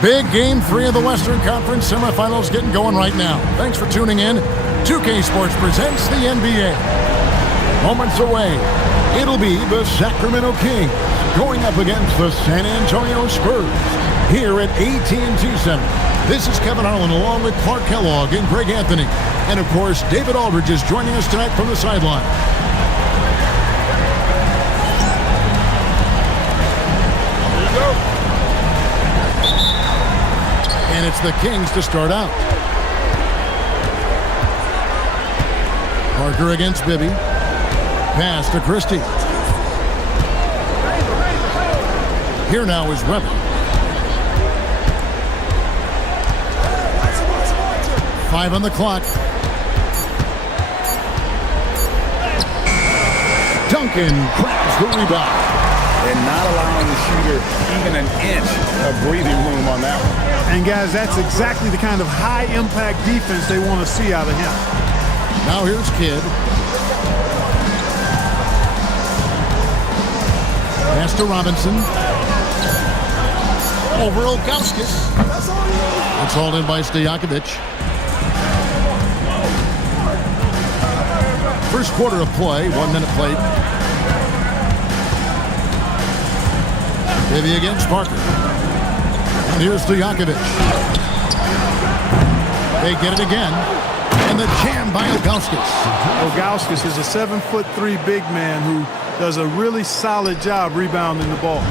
Big Game 3 of the Western Conference Semifinals getting going right now. Thanks for tuning in. 2K Sports presents the NBA. Moments away, it'll be the Sacramento Kings going up against the San Antonio Spurs here at AT&T Center. This is Kevin Harlan along with Clark Kellogg and Greg Anthony. And of course, David Aldridge is joining us tonight from the sideline. And it's the Kings to start out. Parker against Bibby. Pass to Christie. Here now is Weber. 5 on the clock. Duncan grabs the rebound. And not allowing the shooter even an inch of breathing room on that one. And guys, that's exactly the kind of high-impact defense they want to see out of him. Now here's Kidd. Pass to Robinson. Over Ilgauskas. It's hauled in by Stojakovic. First quarter of play, 1 minute played. Bibby against Parker. And here's Stojakovic. They get it again. And the jam by Ilgauskas. Ilgauskas is a 7'3" big man who does a really solid job rebounding the ball.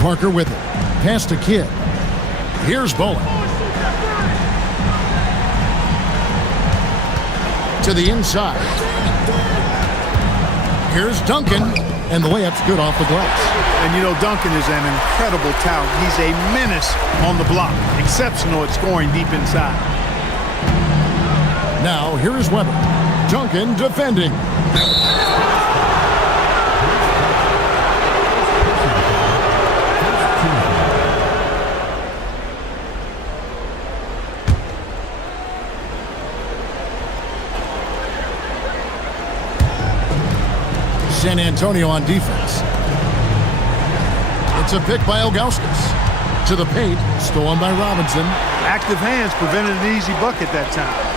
Parker with it. Pass to Kidd. Here's Bowen. To the inside. Here's Duncan, and the layup's good off the glass. And you know, Duncan is an incredible talent. He's a menace on the block. Exceptional at scoring deep inside. Now, here is Weber. Duncan defending. San Antonio on defense. It's a pick by Ilgauskas. To the paint, stolen by Robinson. Active hands prevented an easy bucket that time.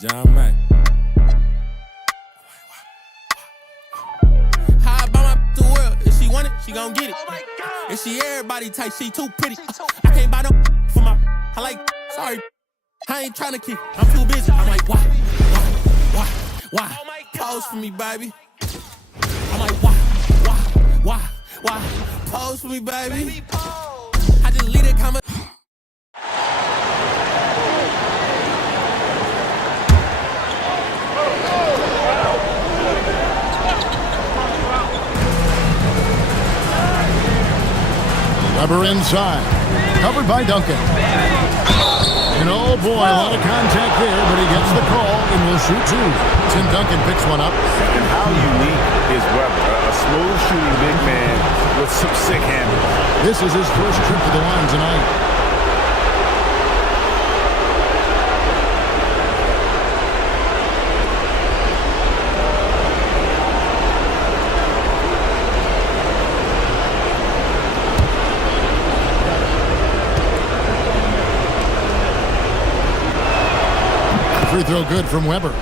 John Mack. How I buy my the world? If she want it, she gon' get it. If she everybody type, she too pretty. I can't buy no for my. I like. Sorry, I ain't tryna kick. I'm too busy. I'm like, why? Pose for me, baby. I'm like, why? Pose for me, baby. I just leave that comment. Weber inside, covered by Duncan. And oh boy, a lot of contact there, but he gets the call and will shoot two. Tim Duncan picks one up. And how unique is Weber? A smooth shooting big man with some sick handles. This is his first trip to the line tonight. Free throw good from Weber.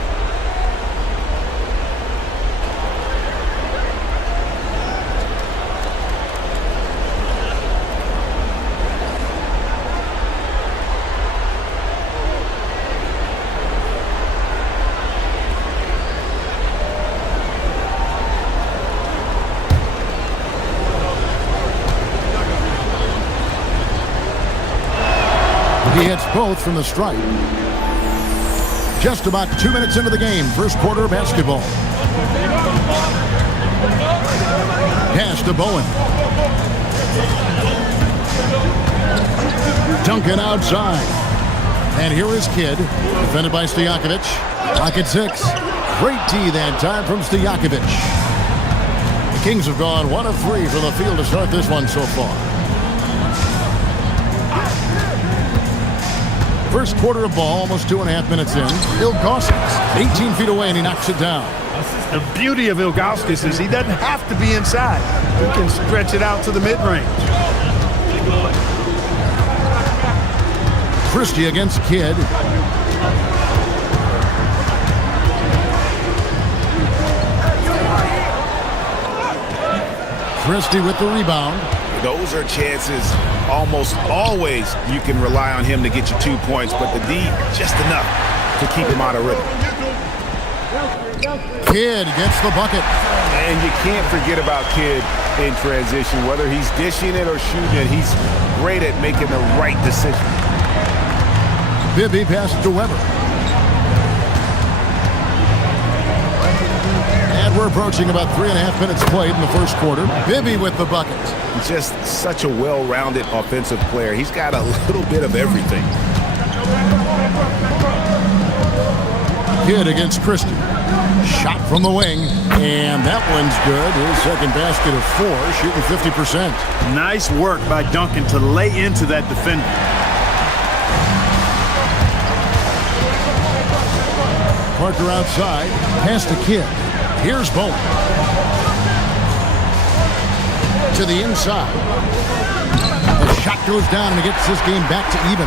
He hits both from the stripe. Just about 2 minutes into the game, first quarter of basketball. Pass to Bowen. Duncan outside. And here is Kidd, defended by Stojakovic. Pocket six. Great D that time from Stojakovic. The Kings have gone 1 of 3 from the field to start this one so far. First quarter of ball, almost 2.5 minutes in. Ilgauskas, 18 feet away, and he knocks it down. The beauty of Ilgauskas is he doesn't have to be inside. He can stretch it out to the mid-range. Christie against Kidd. Christie with the rebound. Those are chances almost always you can rely on him to get you 2 points, but the D just enough to keep him out of rhythm. Kidd gets the bucket. And you can't forget about Kidd in transition. Whether he's dishing it or shooting it, he's great at making the right decision. Bibby passes to Weber. And we're approaching about 3.5 minutes played in the first quarter. Bibby with the bucket. Just such a well-rounded offensive player. He's got a little bit of everything. Kidd against Christie. Shot from the wing, and that one's good. His second basket of 4, shooting 50%. Nice work by Duncan to lay into that defender. Parker outside, pass to Kidd. Here's Bowen. To the inside. The shot goes down and it gets this game back to even.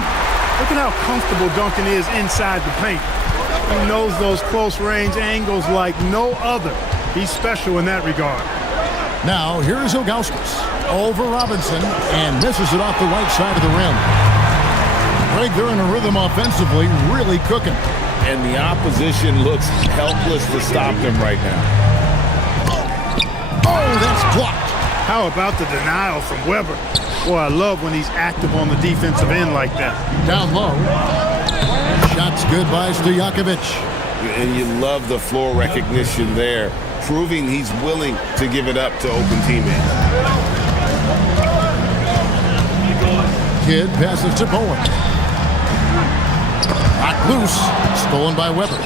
Look at how comfortable Duncan is inside the paint. He knows those close range angles like no other. He's special in that regard. Now here's Ilgauskas over Robinson and misses it off the right side of the rim. Greg, they're in a rhythm offensively, really cooking. And the opposition looks helpless to stop them right now. Oh, that's blocked. How about the denial from Weber? Boy, I love when he's active on the defensive end like that. Down low. Shots good by Stojakovic. And you love the floor recognition there, proving he's willing to give it up to open teammates. Kidd passes to Bowen. Knocked loose. Stolen by Weber.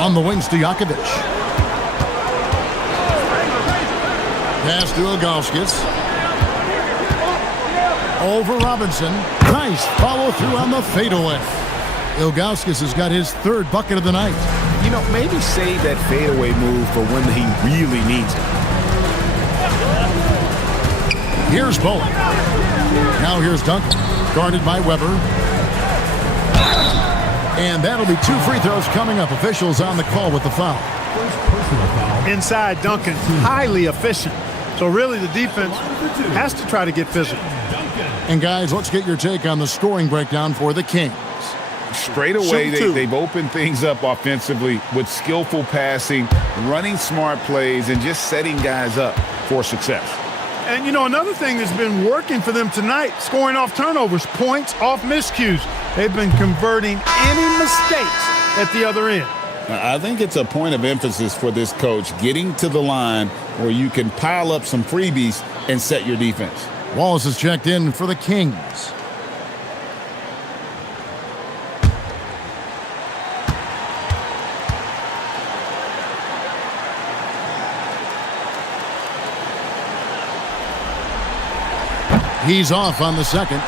On the wing, Stojakovic. Pass to Ilgauskas. Over Robinson. Nice follow through on the fadeaway. Ilgauskas has got his third bucket of the night. You know, maybe save that fadeaway move for when he really needs it. Here's Bowen. Now here's Duncan. Guarded by Weber. And that'll be 2 free throws coming up. Officials on the call with the foul. Inside Duncan, highly efficient. So really the defense has to try to get physical. And guys, let's get your take on the scoring breakdown for the Kings. Straight away, they've opened things up offensively with skillful passing, running smart plays, and just setting guys up for success. And, you know, another thing that's been working for them tonight, scoring off turnovers, points off miscues. They've been converting any mistakes at the other end. I think it's a point of emphasis for this coach, getting to the line where you can pile up some freebies and set your defense. Wallace is checked in for the Kings. He's off on the second.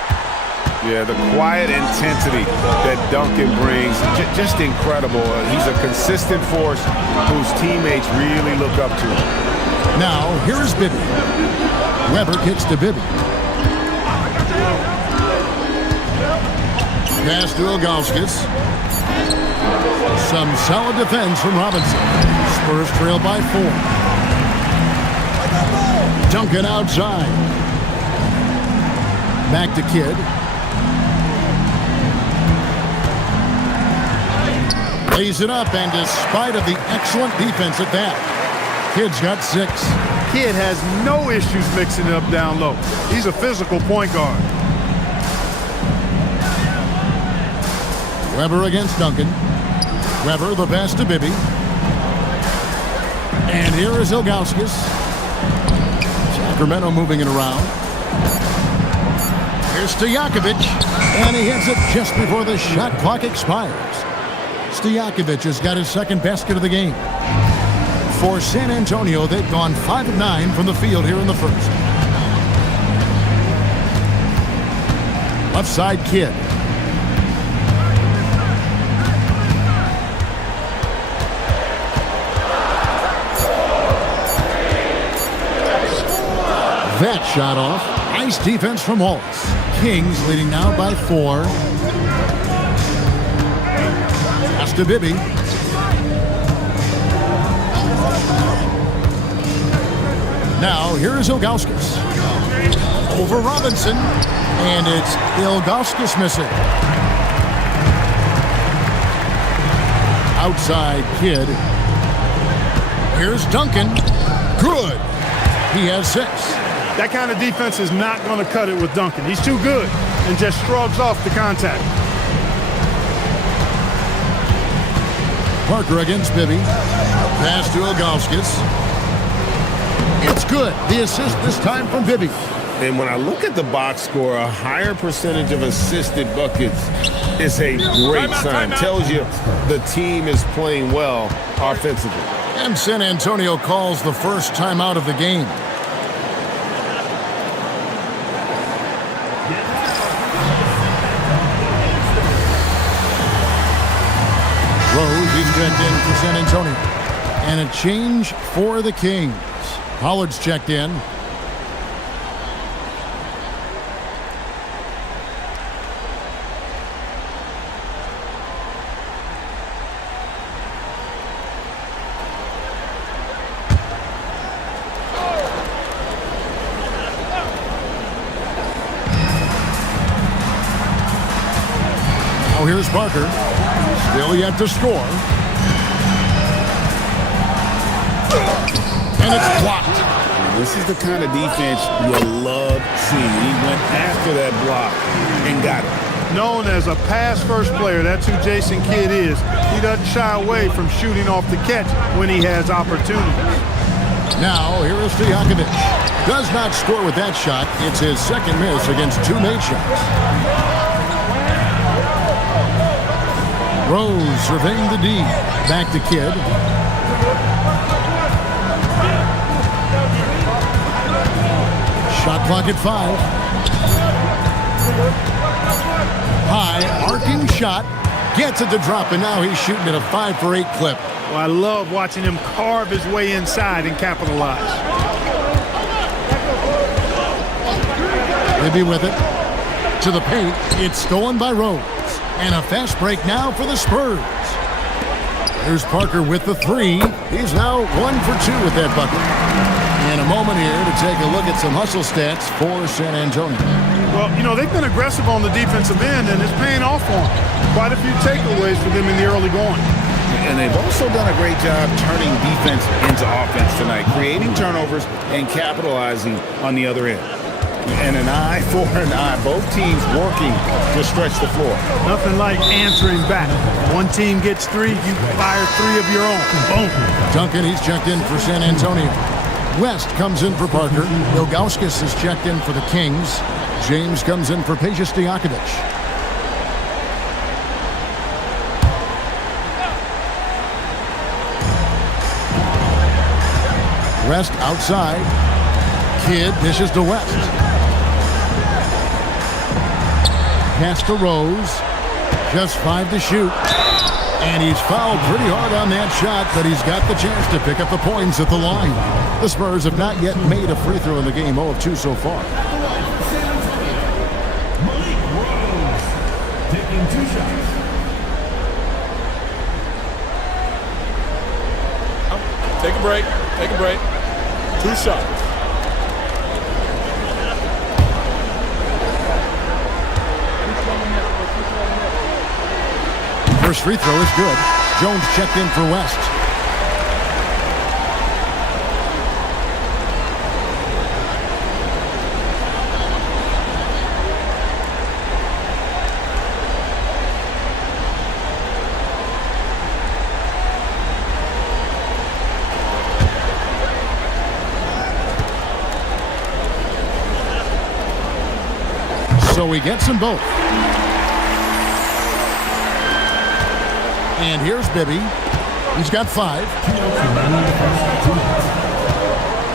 Yeah, the quiet intensity that Duncan brings, just incredible. He's a consistent force whose teammates really look up to him. Now, here's Bibby. Weber kicks to Bibby. Pass to Ilgauskas. Some solid defense from Robinson. Spurs trail by 4. Duncan outside. Back to Kidd. Lays it up, and despite of the excellent defense at that, Kidd's got 6. Kidd has no issues mixing it up down low. He's a physical point guard. Weber against Duncan. Weber the pass to Bibby. And here is Ilgauskas. Sacramento moving it around. Stojakovic, and he hits it just before the shot clock expires. Stojakovic has got his second basket of the game. For San Antonio, they've gone 5 of 9 from the field here in the first. Left side Kidd. That shot off. Nice defense from Wallace. Kings leading now by 4. Pass to Bibby. Now here is Ilgauskas. Over Robinson. And it's Ilgauskas missing. Outside Kidd. Here's Duncan. Good. He has 6. That kind of defense is not going to cut it with Duncan. He's too good and just shrugs off the contact. Parker against Bibby. Pass to Ilgauskas. It's good. The assist this time from Bibby. And when I look at the box score, a higher percentage of assisted buckets is a great sign. Tells you the team is playing well offensively. And San Antonio calls the first timeout of the game. Rose, he's checked in for San Antonio. And a change for the Kings. Pollard's checked in. Now here's Parker. Still yet to score. And it's blocked. This is the kind of defense you love seeing. He went after that block and got it. Known as a pass-first player, that's who Jason Kidd is. He doesn't shy away from shooting off the catch when he has opportunities. Now, here is Stojakovic. Does not score with that shot. It's his second miss against 2 made shots. Rose surveying the D. Back to Kidd. Shot clock at 5. High, arcing shot. Gets it to drop, and now he's shooting at a 5 for 8 clip. Well, I love watching him carve his way inside and capitalize. Bibby with it. To the paint. It's stolen by Rose. And a fast break now for the Spurs. Here's Parker with the three. He's now 1 for 2 with that bucket. And a moment here to take a look at some hustle stats for San Antonio. Well, you know, they've been aggressive on the defensive end, and it's paying off for them. Quite a few takeaways for them in the early going. And they've also done a great job turning defense into offense tonight, creating turnovers and capitalizing on the other end. And an eye for an eye. Both teams working to stretch the floor. Nothing like answering back. One team gets 3, you fire 3 of your own. Boom. Duncan, he's checked in for San Antonio. West comes in for Parker. Ilgauskas is checked in for the Kings. James comes in for Peja Stojakovic. West outside. Kidd dishes to West. Pass to Rose. Just 5 to shoot. And he's fouled pretty hard on that shot, but he's got the chance to pick up the points at the line. The Spurs have not yet made a free throw in the game, 0 of 2 so far. Taking 2 shots. Take a break. Take a break. 2 shots. First free throw is good. Jones checked in for West. So he gets them both. And here's Bibby. He's got 5.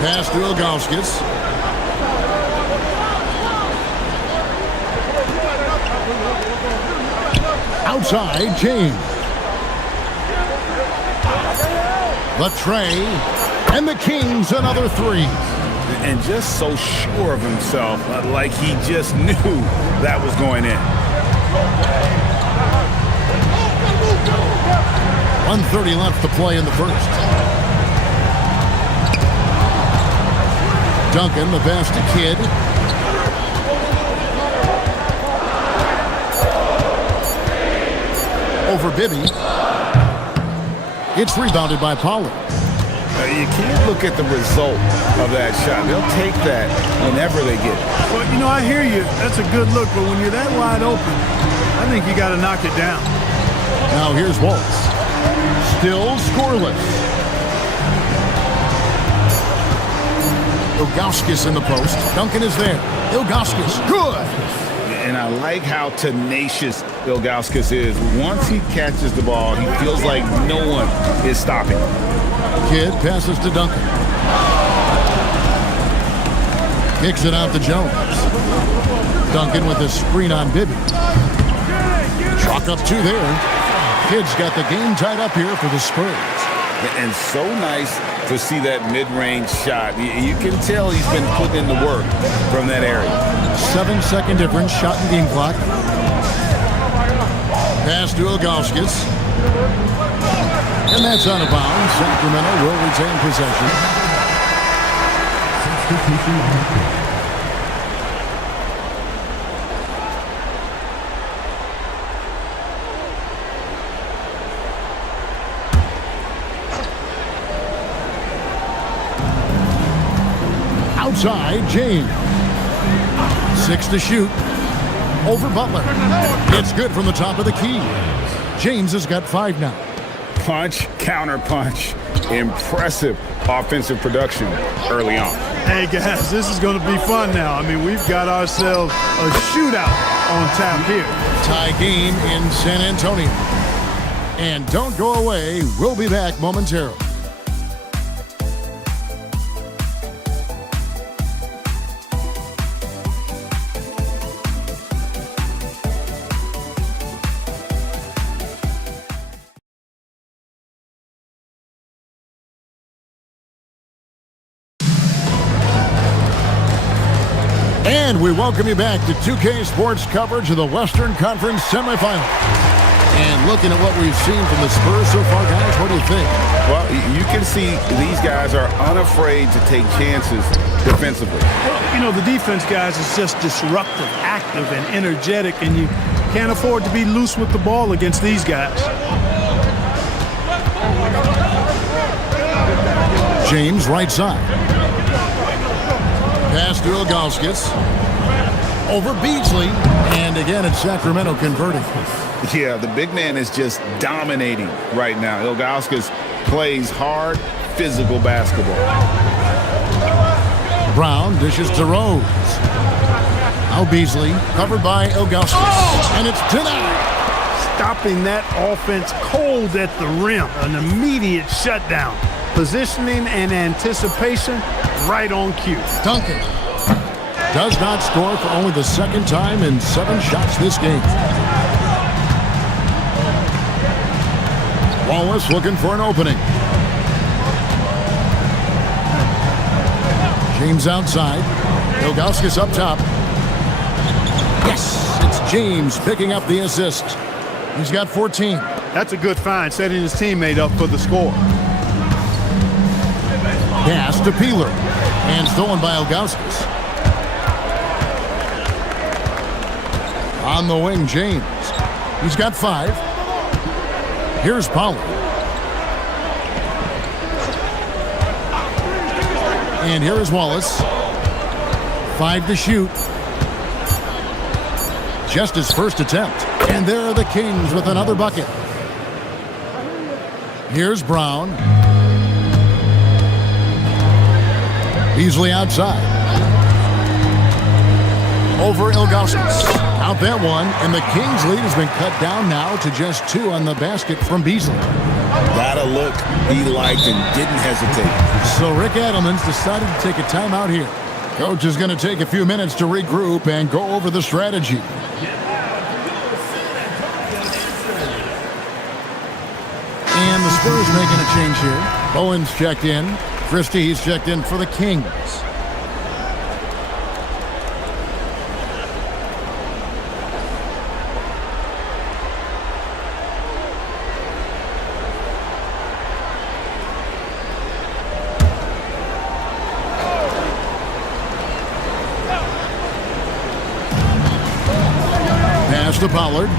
Pass to Ilgauskas. Outside, James. The tray. And the Kings another 3. And just so sure of himself, like he just knew that was going in. 1:30 left to play in the first. Duncan, the pass to Kidd. Over Bibby. It's rebounded by Pollard. You can't look at the result of that shot. They'll take that whenever they get it. Well, you know, I hear you. That's a good look, but when you're that wide open, I think you got to knock it down. Now here's Waltz. Still scoreless. Ilgauskas in the post. Duncan is there. Ilgauskas, good. And I like how tenacious Ilgauskas is. Once he catches the ball, he feels like no one is stopping him. Kidd passes to Duncan. Kicks it out to Jones. Duncan with a screen on Bibby. Chalk up 2 there. Kidd's got the game tied up here for the Spurs. And so nice to see that mid-range shot. You can tell he's been putting in the work from that area. 7-second difference, shot and game clock. Pass to Ilgauskas. And that's out of bounds. Sacramento will retain possession. Outside, James. 6 to shoot. Over Butler. It's good from the top of the key. James has got 5 now. Punch, counter punch. Impressive offensive production early on. Hey, guys, this is going to be fun now. I mean, we've got ourselves a shootout on tap here. Tie game in San Antonio. And don't go away. We'll be back momentarily. And we welcome you back to 2K Sports coverage of the Western Conference Semifinal. And looking at what we've seen from the Spurs so far, guys, what do you think? Well, you can see these guys are unafraid to take chances defensively. Well, you know, the defense, guys, is just disruptive, active, and energetic, and you can't afford to be loose with the ball against these guys. James, right side. Pass to Ilgauskas. Over Beasley. And again, it's Sacramento converting. Yeah, the big man is just dominating right now. Ilgauskas plays hard, physical basketball. Brown dishes to Rose. Now Beasley, covered by Ilgauskas. And it's denied. Stopping that offense cold at the rim. An immediate shutdown. Positioning and anticipation right on cue. Duncan does not score for only the second time in 7 shots this game. Wallace looking for an opening. James outside. Ilgauskas up top. Yes, it's James picking up the assist. He's got 14. That's a good find, setting his teammate up for the score. Pass to Peeler. And stolen by Ilgauskas. On the wing, James. He's got 5. Here's Pollard. And here is Wallace. 5 to shoot. Just his first attempt. And there are the Kings with another bucket. Here's Brown. Beasley outside. Over Ilgauskas. Out that one, and the Kings' lead has been cut down now to just 2 on the basket from Beasley. Got a look he liked and didn't hesitate. So Rick Adelman's decided to take a timeout here. Coach is going to take a few minutes to regroup and go over the strategy. And the Spurs making a change here. Bowen's checked in. Christie's checked in for the Kings. Pass to Pollard.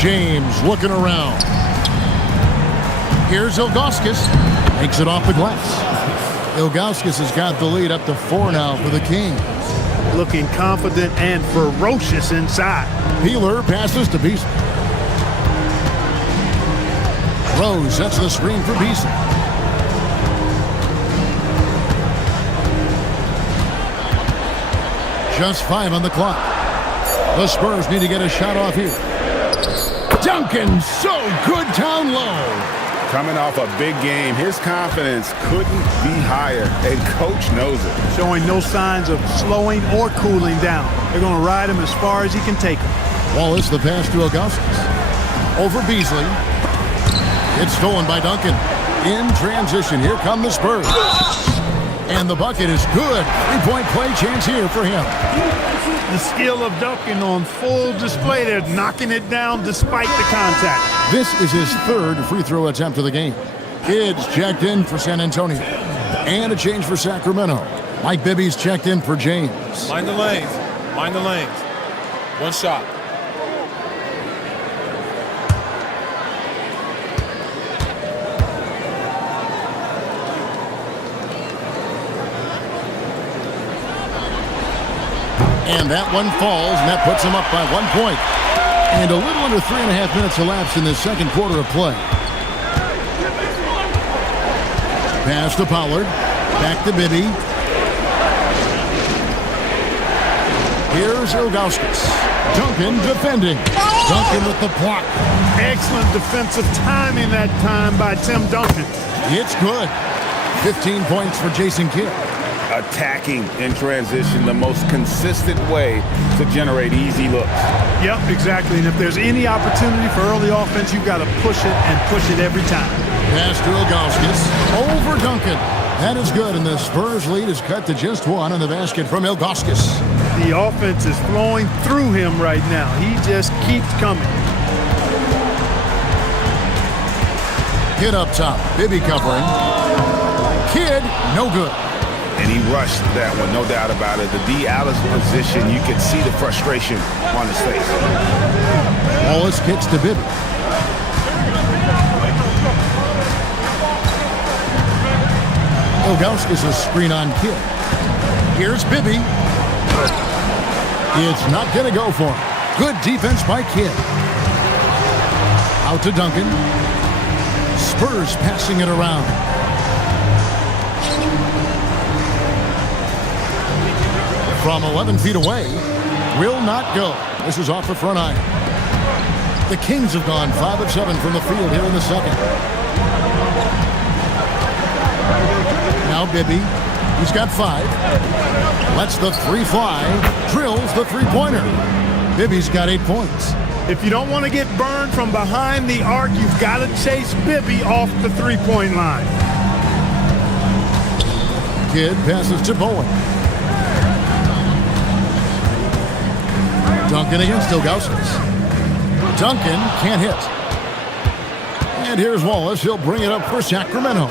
James looking around. Here's Ilgauskas. Takes it off the glass. Ilgauskas has got the lead up to 4 now for the Kings. Looking confident and ferocious inside. Peeler passes to Beasley. Rose sets the screen for Beasley. Just 5 on the clock. The Spurs need to get a shot off here. Duncan, so good down low. Coming off a big game, his confidence couldn't be higher, and coach knows it. Showing no signs of slowing or cooling down. They're going to ride him as far as he can take him. Wallace, the pass to Ilgauskas. Over Beasley. It's stolen by Duncan. In transition, here come the Spurs. And the bucket is good. 3-point play chance here for him. The skill of Duncan on full display there, knocking it down despite the contact. This is his 3rd free throw attempt of the game. Kids checked in for San Antonio. And a change for Sacramento. Mike Bibby's checked in for James. Mind the lanes. Mind the lanes. 1 shot. And that one falls, and that puts him up by 1 point. And a little under 3.5 minutes elapsed in the second quarter of play. Pass to Pollard. Back to Bibby. Here's Ilgauskas. Duncan defending. Duncan with the block. Excellent defensive timing that time by Tim Duncan. It's good. 15 points for Jason Kidd. Attacking in transition, the most consistent way to generate easy looks. Yep, exactly. And if there's any opportunity for early offense, you've got to push it and push it every time. Pass to Ilgauskas. Over Duncan. That is good, and the Spurs lead is cut to just one on the basket from Ilgauskas. The offense is flowing through him right now. He just keeps coming. Kid up top. Bibby covering. Kid, no good. And he rushed that one, no doubt about it. The D out of position, you could see the frustration on his face. Wallace kicks to Bibby. Ilgauskas a screen on Kid. Here's Bibby. It's not going to go for him. Good defense by Kid. Out to Duncan. Spurs passing it around. From 11 feet away. Will not go. This is off the front iron. The Kings have gone 5 of 7 from the field here in the second. Now Bibby. He's got 5. Lets the 3 fly. Drills the three-pointer. Bibby's got 8 points. If you don't want to get burned from behind the arc, you've got to chase Bibby off the three-point line. Kid passes to Bowen. Duncan against Ilgauskas. Duncan can't hit. And here's Wallace. He'll bring it up for Sacramento.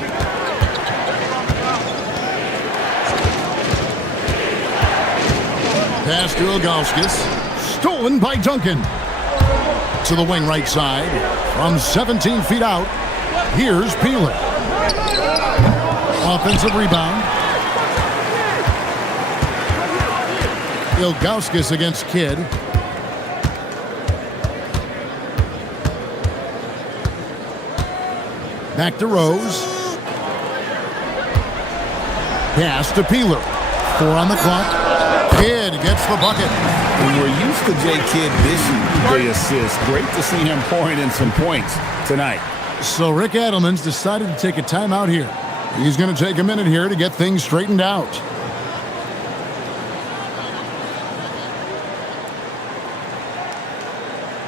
Pass to Ilgauskas. Stolen by Duncan. To the wing right side. From 17 feet out. Here's Peeler. Offensive rebound. Ilgauskas against Kidd. Back to Rose. Pass to Peeler. 4 on the clock. Kidd gets the bucket. And we're used to J. Kidd dishing the assist. Great to see him pouring in some points tonight. So Rick Adelman's decided to take a timeout here. He's going to take a minute here to get things straightened out.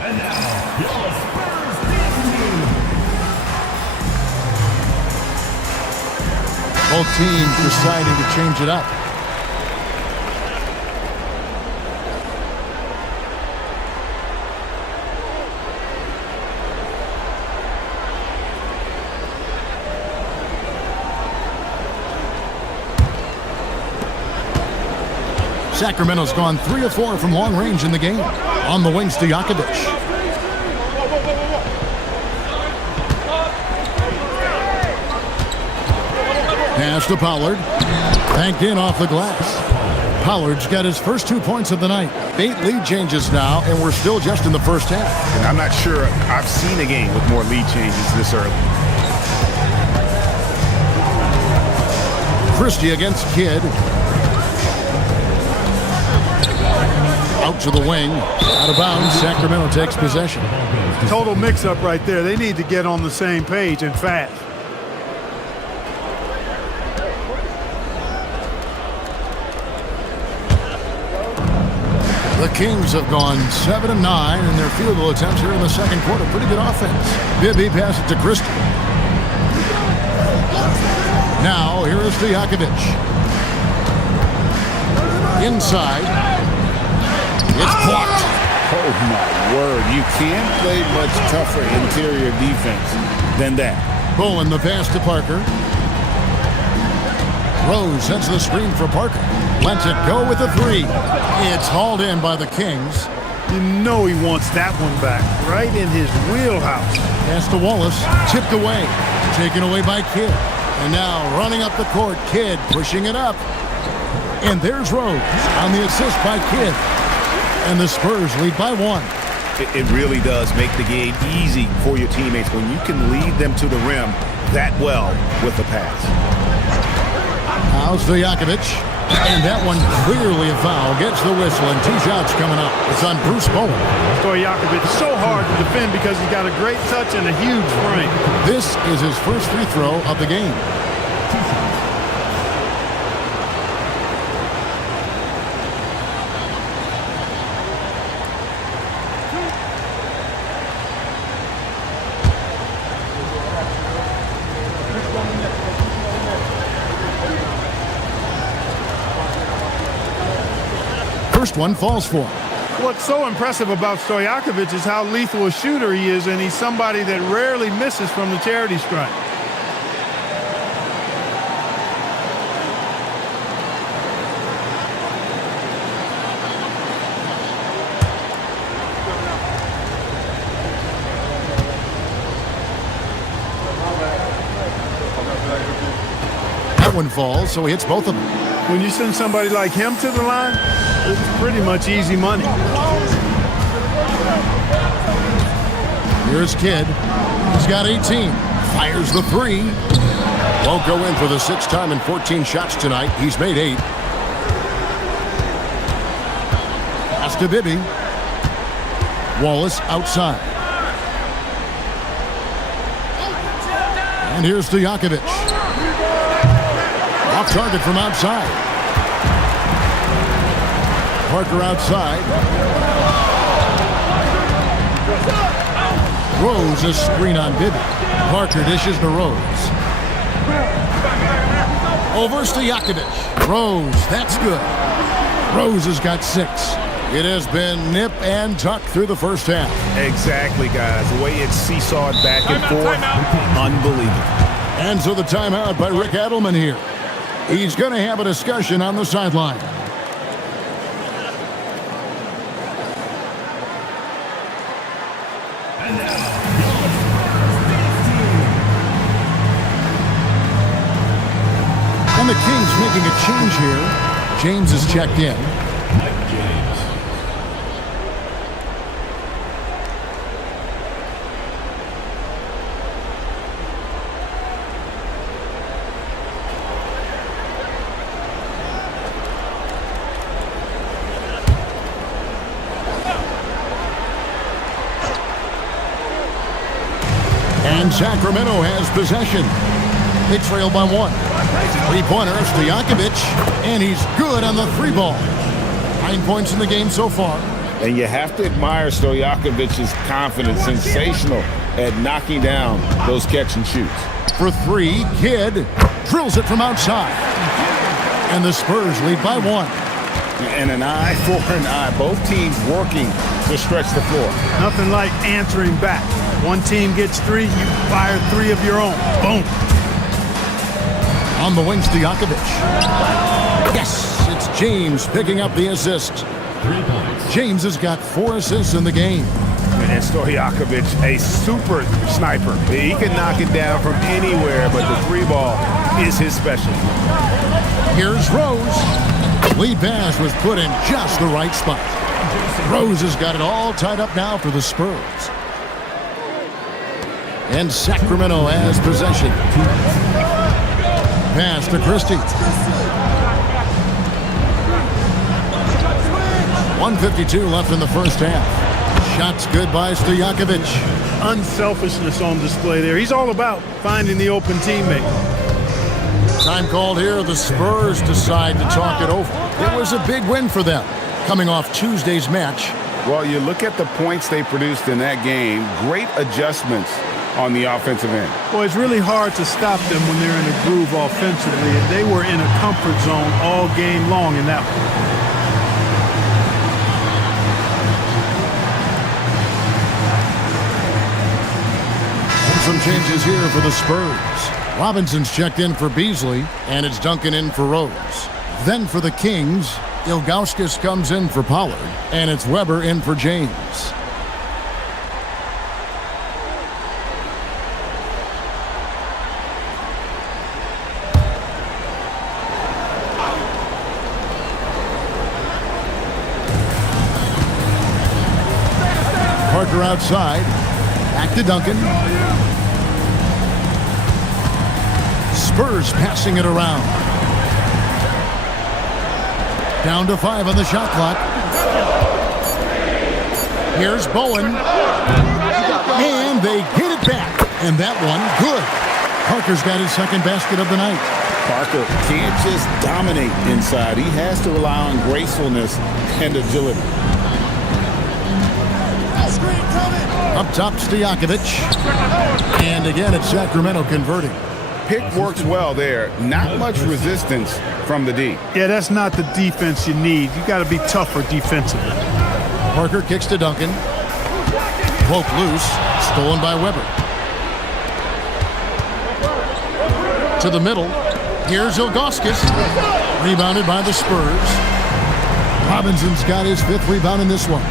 And now, your Spurs team. Both teams deciding to change it up. Sacramento's gone 3 of 4 from long range in the game. On the wings to Jakovic. Pass to Pollard. Banked in off the glass. Pollard's got his first 2 points of the night. 8 lead changes now, and we're still just in the first half. And I'm not sure I've seen a game with more lead changes this early. Christie against Kidd. Out to the wing. Out of bounds. Sacramento takes possession. Total mix-up right there. They need to get on the same page and fast. The Kings have gone 7 of 9 in their field goal attempts here in the second quarter. Pretty good offense. Bibby passes to Christie. Now here is Jakovic. Inside. It's blocked. Oh, my word. You can't play much tougher interior defense than that. Bowen the pass to Parker. Rose sends the screen for Parker. Lets it go with the 3. It's hauled in by the Kings. You know he wants that one back. Right in his wheelhouse. Pass to Wallace. Tipped away. Taken away by Kidd. And now running up the court. Kidd pushing it up. And there's Rose on the assist by Kidd. And the Spurs lead by 1. It really does make the game easy for your teammates when you can lead them to the rim that well with the pass. How's Jakovic? And that one clearly a foul. Gets the whistle, and 2 shots coming up. It's on Bruce Bowen. Stojakovic so hard to defend because he's got a great touch and a huge frame. This is his first free throw of the game. first one falls for him. What's so impressive about Stojakovic is how lethal a shooter he is, and he's somebody that rarely misses from the charity stripe. That one falls, so he hits both of them. When you send somebody like him to the line, it's pretty much easy money. Here's Kidd. He's got 18. Fires the three. Won't go in for the sixth time in 14 shots tonight. He's made 8. Pass to Bibby. Wallace outside. And here's Stojakovic. Off target from outside. Parker outside. Rose a screen on Bibby. Parker dishes to Rose. Over Stojakovic. Rose, that's good. Rose has got 6. It has been nip and tuck through the first half. Exactly, guys. The way it's seesawed back and forth, unbelievable. And so the timeout by Rick Adelman here. He's going to have a discussion on the sideline. And the Kings making a change here. James is checked in. And Sacramento has possession. They trail by 1. Three-pointer, Stojakovic, and he's good on the 3-ball. 9 points in the game so far. And you have to admire Stojakovic's confidence. Sensational at knocking down those catch and shoots. For 3, Kidd drills it from outside. And the Spurs lead by 1. And an eye for an eye. Both teams working to stretch the floor. Nothing like answering back. One team gets 3, you fire 3 of your own. Boom. On the wing, Stojakovic. Yes, it's James picking up the assist. 3 points. James has got 4 assists in the game. And Stojakovic, a super sniper. He can knock it down from anywhere, but the 3-ball is his specialty. Here's Rose. Lead pass was put in just the right spot. Rose has got it all tied up now for the Spurs. And Sacramento has possession. Pass to Christie. 1:52 left in the first half. Shots good by Stojakovic. Unselfishness on display there. He's all about finding the open teammate. Time called here. The Spurs decide to talk it over. It was a big win for them, coming off Tuesday's match. Well, you look at the points they produced in that game. Great adjustments on the offensive end. Well, it's really hard to stop them when they're in a groove offensively, and they were in a comfort zone all game long in that one. Some changes here for the Spurs. Robinson's checked in for Beasley, and it's Duncan in for Rose. Then for the Kings, Ilgauskas comes in for Pollard, and it's Weber in for James. Parker outside. Back to Duncan. Spurs passing it around. Down to 5 on the shot clock. Here's Bowen. And they get it back. And that one, good. Parker's got his second basket of the night. Parker can't just dominate inside. He has to rely on gracefulness and agility. Up top, Stojakovic. And again, it's Sacramento converting. Pick works well there. Not much resistance from the D. Yeah, that's not the defense you need. You got to be tougher defensively. Parker kicks to Duncan. Poke loose. Stolen by Weber. To the middle. Here's Ilgauskas. Rebounded by the Spurs. Robinson's got his 5th rebound in this one.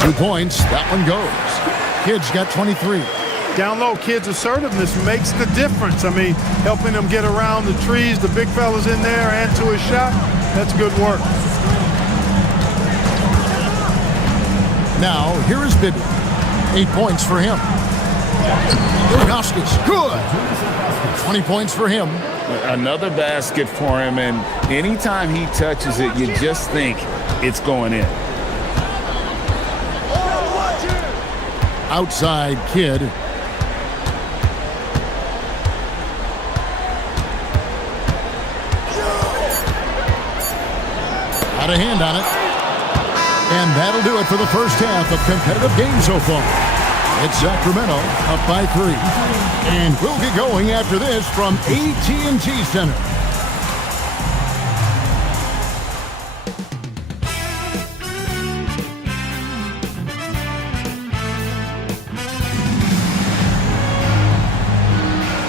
2 points. That one goes. Kidd's got 23. Down low, Kidd's assertiveness makes the difference. I mean, helping them get around the trees, the big fellas in there, and to his shot. That's good work. Now, here is Bibby. 8 points for him. Ilgauskas, good. 20 points for him. Another basket for him, and anytime he touches it, you just think it's going in. Outside Kidd. Got a hand on it. And that'll do it for the first half of competitive game so far. It's Sacramento up by 3. And we'll get going after this from AT&T Center.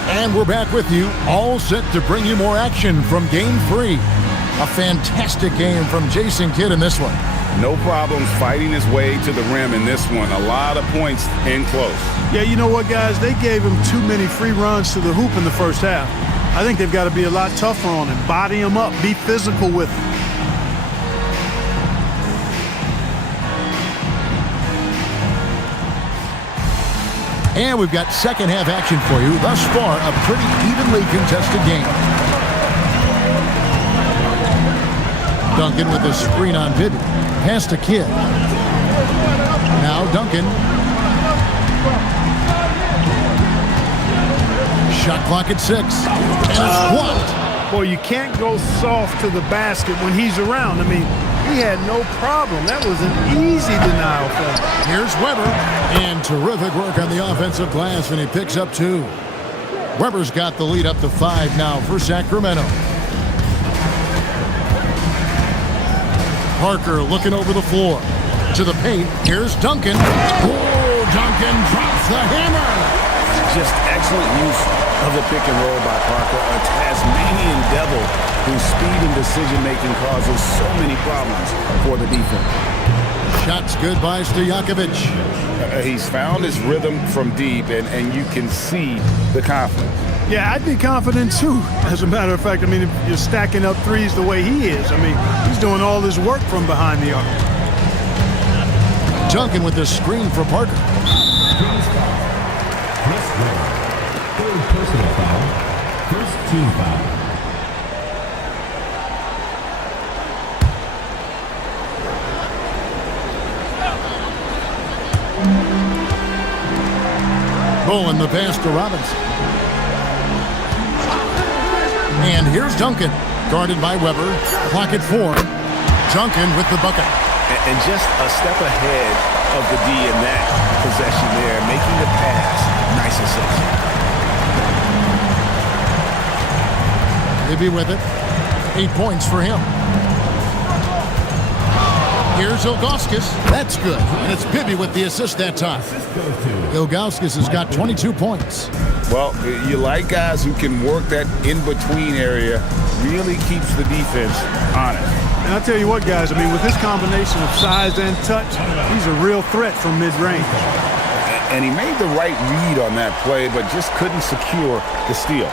And we're back with you, all set to bring you more action from Game 3. A fantastic game from Jason Kidd in this one. No problems fighting his way to the rim in this one. A lot of points in close. Yeah, you know what, guys? They gave him too many free runs to the hoop in the first half. I think they've got to be a lot tougher on him. Body him up. Be physical with him. And we've got second half action for you. Thus far, a pretty evenly contested game. Duncan with a screen on Bibby. Pass to Kidd. Now Duncan. Shot clock at 6. And it's blocked. Boy, you can't go soft to the basket when he's around. I mean, he had no problem. That was an easy denial for him. Here's Weber. And terrific work on the offensive glass, and he picks up 2. Weber's got the lead up to 5 now for Sacramento. Parker looking over the floor. To the paint. Here's Duncan. Oh, Duncan drops the hammer. Just excellent use of the pick and roll by Parker. A Tasmanian devil whose speed and decision-making causes so many problems for the defense. Shots good by Stojakovic. He's found his rhythm from deep, and you can see the confidence. Yeah, I'd be confident too. As a matter of fact, I mean, if you're stacking up threes the way he is, I mean, he's doing all this work from behind the arc. Duncan with the screen for Parker. Third personal foul. First team foul. Bowen the pass to Robinson. And here's Duncan, guarded by Weber. Clock at 4. Duncan with the bucket. And just a step ahead of the D in that possession there, making the pass nice and simple. Bibby with it. 8 points for him. Here's Ilgauskas. That's good. And it's Bibby with the assist that time. Ilgauskas has got 22 points. Well, you like guys who can work that in-between area, really keeps the defense honest. And I'll tell you what, guys, I mean, with this combination of size and touch, he's a real threat from mid-range. And he made the right read on that play, but just couldn't secure the steal.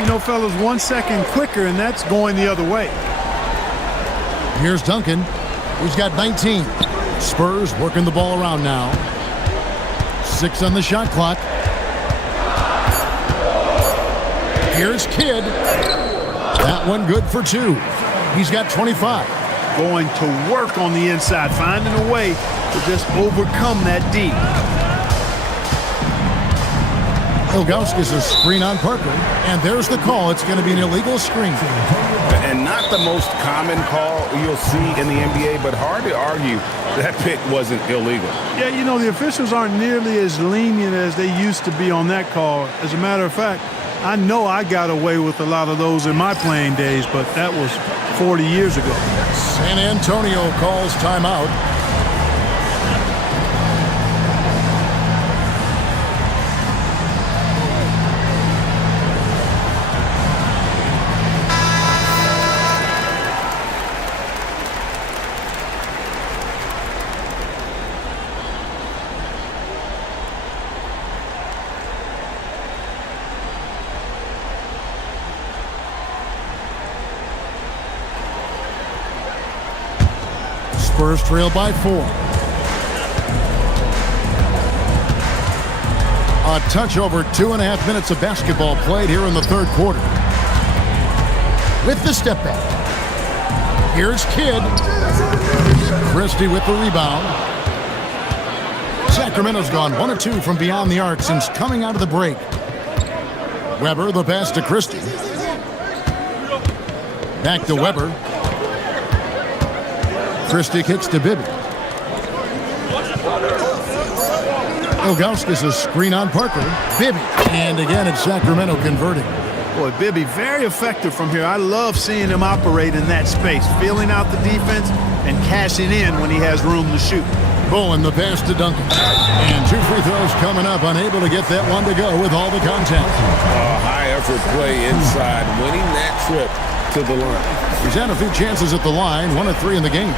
You know, fellas, 1 second quicker, and that's going the other way. Here's Duncan. He's got 19. Spurs working the ball around now. 6 on the shot clock. Here's Kidd. That one good for 2. He's got 25. Going to work on the inside, finding a way to just overcome that D. Ilgauskas a screen on Parker. And there's the call. It's going to be an illegal screen. And not the most common call you'll see in the NBA, but hard to argue that pick wasn't illegal. Yeah, you know, the officials aren't nearly as lenient as they used to be on that call. As a matter of fact, I know I got away with a lot of those in my playing days, but that was 40 years ago. San Antonio calls timeout. Spurs trail by 4. A touch over 2.5 minutes of basketball played here in the third quarter. With the step back. Here's Kidd. Christie with the rebound. Sacramento's gone 1 of 2 from beyond the arc since coming out of the break. Weber, the pass to Christie. Back to Weber. Christie kicks to Bibby. Ilgauskas a screen on Parker. Bibby. And again, it's Sacramento converting. Boy, Bibby, very effective from here. I love seeing him operate in that space, feeling out the defense and cashing in when he has room to shoot. Bowen, the pass to Duncan. And 2 free throws coming up, unable to get that one to go with all the contact. High-effort play inside, winning that trip to the line. He's had a few chances at the line, 1 of 3 in the game.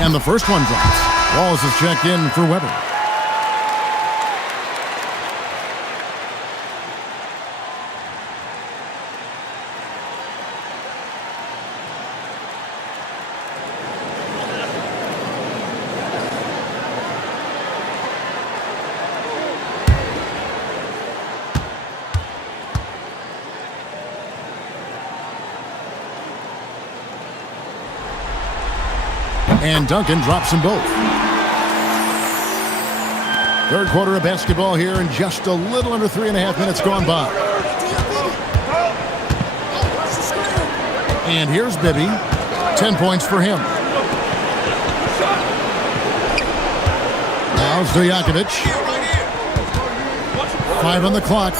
And the first one drops. Wallace is checked in for Weber. And Duncan drops them both. Third quarter of basketball here and just a little under 3.5 minutes gone by. And here's Bibby. 10 points for him. Now Stojakovic. 5 on the clock.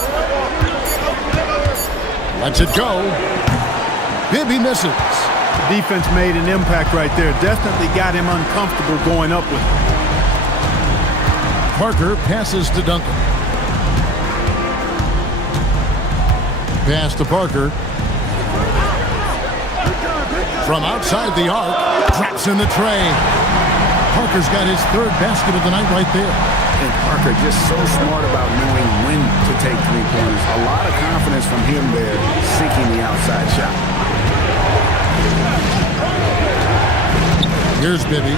Lets it go. Bibby misses. Defense made an impact right there. Definitely got him uncomfortable going up with him. Parker passes to Duncan. Pass to Parker. From outside the arc, drops in the tray. Parker's got his 3rd basket of the night right there. And Parker just so smart about knowing when to take three-pointers. A lot of confidence from him there, seeking the outside shot. Here's Bibby.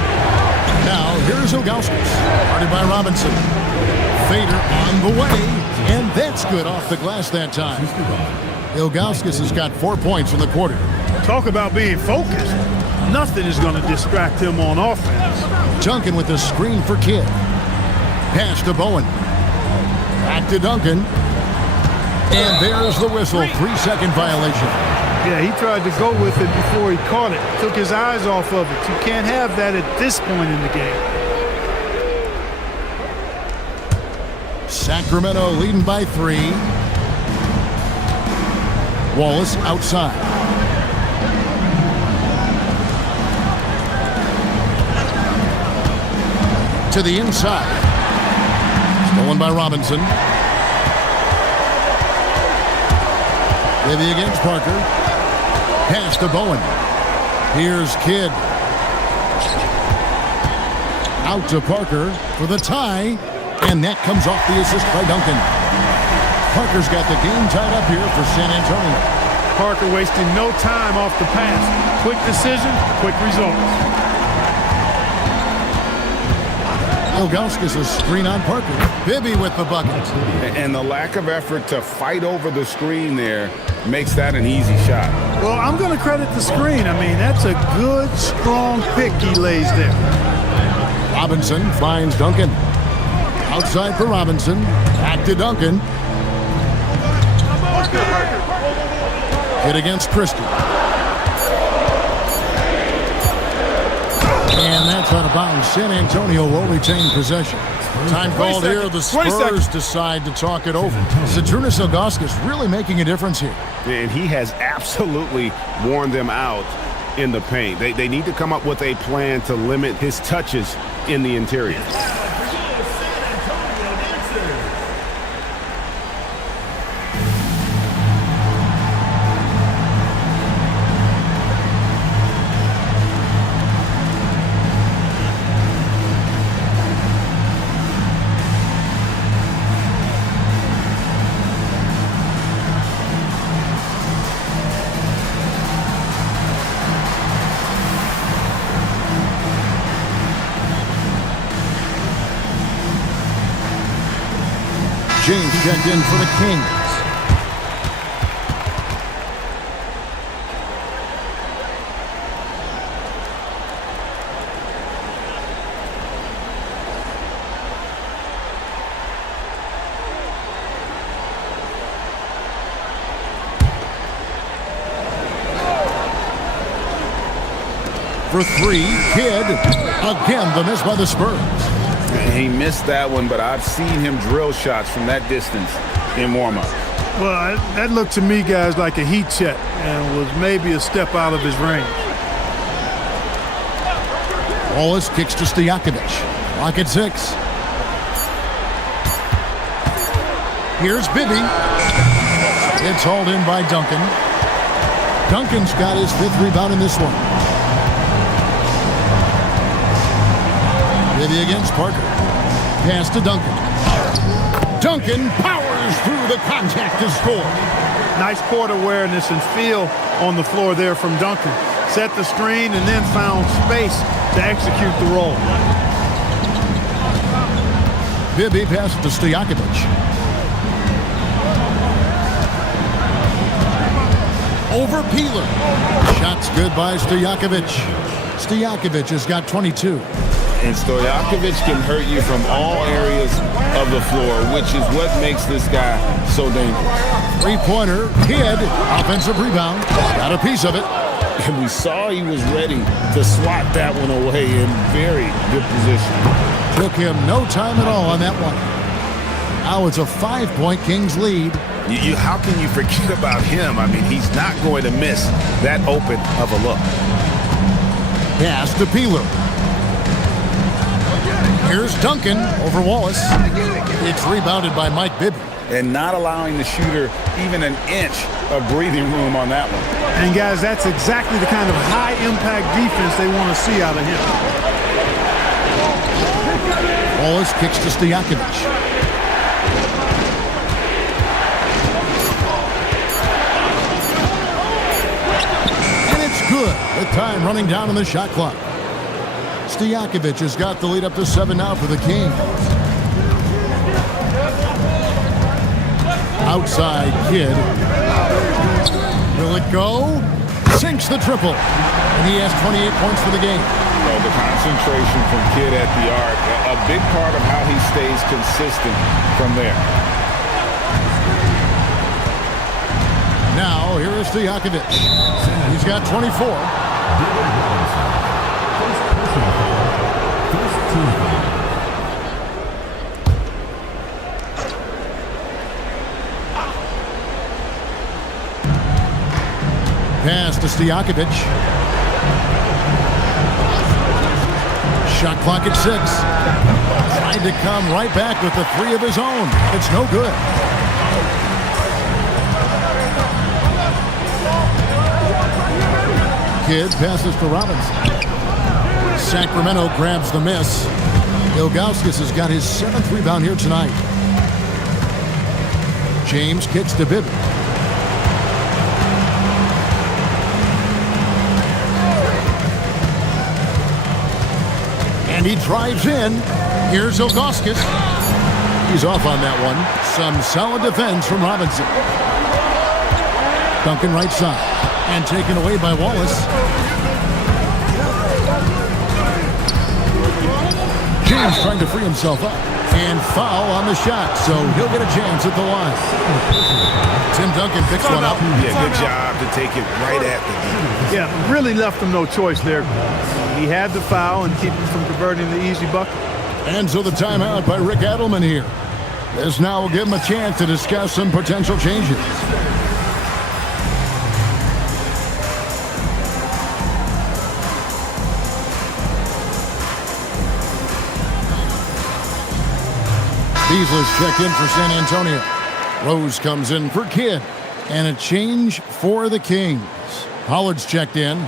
Now, here's Ilgauskas. Guarded by Robinson. Fader on the way. And that's good off the glass that time. Ilgauskas has got 4 points in the quarter. Talk about being focused. Nothing is going to distract him on offense. Duncan with the screen for Kidd. Pass to Bowen. Back to Duncan. And there's the whistle. 3-second violation. Yeah, he tried to go with it before he caught it. Took his eyes off of it. You can't have that at this point in the game. Sacramento leading by 3. Wallace outside. To the inside. Stolen by Robinson. Bibby against Parker. Pass to Bowen. Here's Kidd. Out to Parker for the tie. And that comes off the assist by Duncan. Parker's got the game tied up here for San Antonio. Parker wasting no time off the pass. Quick decision, quick results. Ilgauskas a screen on Parker. Bibby with the bucket. And the lack of effort to fight over the screen there makes that an easy shot. Well, I'm going to credit the screen. I mean, that's a good, strong pick he lays there. Robinson finds Duncan. Outside for Robinson. Back to Duncan. Hit against Christie. And that's out of bounds. San Antonio will retain possession. Time called here. The Spurs decide to talk it over. Zydrunas Ilgauskas really making a difference here. And he has absolutely worn them out in the paint. They need to come up with a plan to limit his touches in the interior. James checked in for the Kings. For three, Kidd. Again, the miss by the Spurs. He missed that one, but I've seen him drill shots from that distance in warm-up. Well, that looked to me, guys, like a heat check and was maybe a step out of his range. Wallace kicks to Stojakovic. Lock at 6. Here's Bibby. It's hauled in by Duncan. Duncan's got his 5th rebound in this one. Bibby against Parker. Pass to Duncan. Duncan powers through the contact to score. Nice court awareness and feel on the floor there from Duncan. Set the screen and then found space to execute the roll. Bibby passes to Stojakovic. Over Peeler. Shots good by Stojakovic. Stojakovic has got 22. And Stojakovic can hurt you from all areas of the floor, which is what makes this guy so dangerous. Three-pointer, Kidd, offensive rebound, got a piece of it. And we saw he was ready to swat that one away in very good position. Took him no time at all on that one. Now it's a 5-point Kings lead. How can you forget about him? I mean, he's not going to miss that open of a look. Pass to Peeler. Here's Duncan over Wallace. It's rebounded by Mike Bibby. And not allowing the shooter even an inch of breathing room on that one. And guys, that's exactly the kind of high-impact defense they want to see out of him. Wallace kicks to Stojakovic. And it's good with time running down on the shot clock. Stojakovic has got the lead up to 7 now for the Kings. Outside Kidd. Will it go? Sinks the triple. And he has 28 points for the game. Well, the concentration from Kidd at the arc, a big part of how he stays consistent from there. Now, here is Stojakovic. He's got 24. Pass to Stojakovic. Shot clock at 6. Trying to come right back with the 3 of his own. It's no good. Kidd passes to Robinson. Sacramento grabs the miss. Ilgauskas has got his 7th rebound here tonight. James kicks to Bibby. And he drives in. Here's Ilgauskas. He's off on that one. Some solid defense from Robinson. Duncan right side. And taken away by Wallace. James trying to free himself up. And foul on the shot, so he'll get a chance at the line. Tim Duncan picks one up. Yeah, good job to take it right at the D. Yeah, really left him no choice there. He had the foul and keep him from converting the easy bucket. And so the timeout by Rick Adelman here. This now will give him a chance to discuss some potential changes. Beasley's checked in for San Antonio. Rose comes in for Kidd. And a change for the Kings. Pollard's checked in.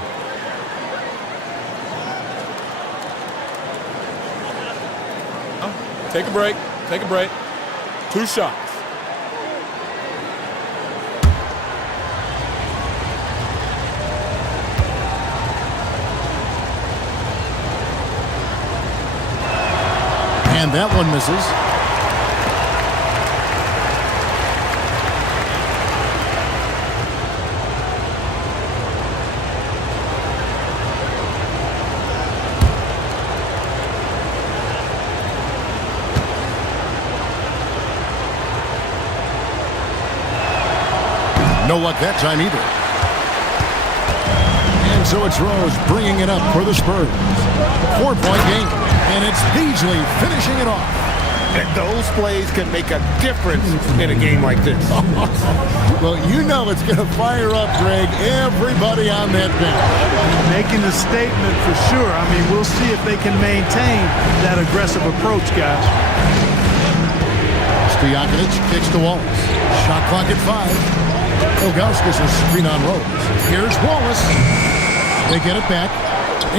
Take a break. Take a break. 2 shots. And that one misses. No luck that time either. And so it's Rose bringing it up for the Spurs. 4-point game. And it's Beasley finishing it off. And those plays can make a difference in a game like this. Well, you know it's going to fire up, Greg, everybody on that bench. Making a statement for sure. I mean, we'll see if they can maintain that aggressive approach, guys. Stojakovic kicks to Wallace. Shot clock at 5. Ilgauskas is screen on Rose. Here's Wallace. They get it back.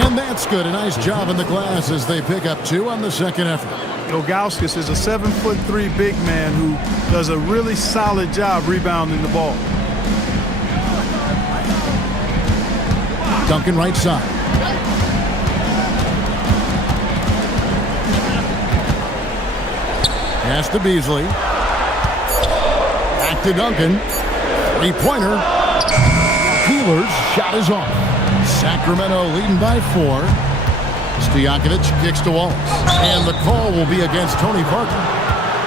And that's good. A nice job in the glass as they pick up 2 on the second effort. Ilgauskas is a 7'3" big man who does a really solid job rebounding the ball. Duncan right side. Pass to Beasley. Back to Duncan. 3-pointer. Peeler's shot is off. Sacramento leading by 4. Stojakovic kicks to Wallace. And the call will be against Tony Parker.